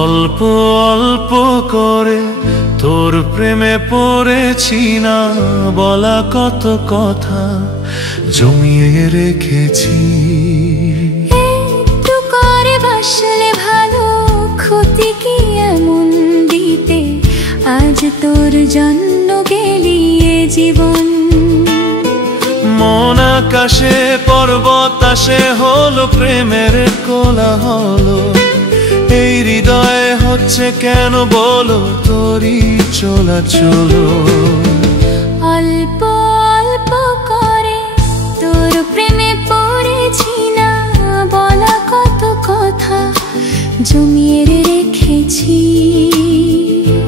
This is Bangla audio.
অল্প অল্প করে তোর প্রেমে পড়েছি না, বলা কত কথা জমিয়ে রেখেছি। একটু করে বাসলে ভালো, ক্ষতি কি এমন দিতে, আজ তোর জন্য গেলিয়ে জীবন। মন আকাশে পর্বত আসে হলো প্রেমের কোলাহল, এই হৃদয়ে হচ্ছে কেন বলো তোরই চলাচল। অল্প অল্প করে তোর প্রেমে পড়েছি না, বলা কত কথা জমিয়ে রেখেছি।